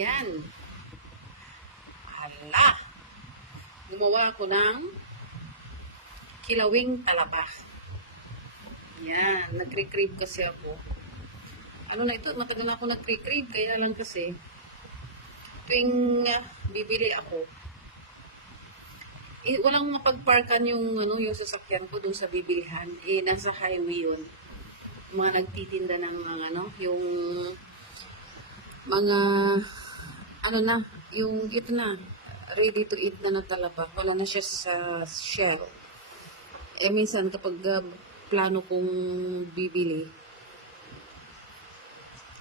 Yan. Hala. Gumawa ako ng kilawing talaba. Yan. Nagre-crave kasi ako. Ano na ito? Matagal na ako nagre-crave. Kaya lang kasi tuwing bibili ako, walang mapagparkan yung sasakyan ko dun sa bibilihan. Nasa highway yun. Mga nagtitinda ng mga yung mga yung ito na ready to eat na talaba. Wala na siya sa shell. Minsan kapag plano kong bibili,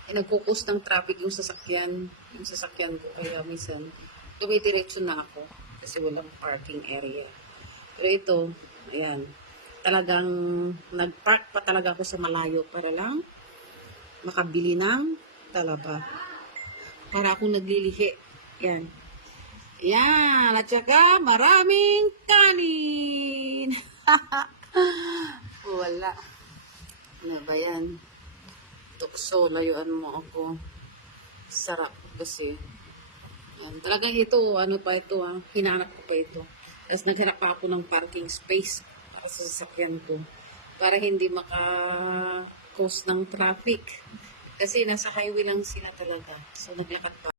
nagkukus ng traffic yung sasakyan ko, kaya minsan dumidiretso na ako kasi walang parking area. Pero ito, ayan, talagang nagpark pa talaga ako sa malayo para lang makabili ng talaba. Para akong naglilihi. Yan. Yan. At saka maraming kanin. Wala. Ano ba yan? Tukso, layuan mo ako. Sarap kasi. Yan. Talagang ito, hinanap ko pa ito. Tapos naghanap pa ako ng parking space para sa sasakyan ko. Para hindi maka-cause ng traffic. Kasi nasa highway lang sila talaga. So, naglakad pa.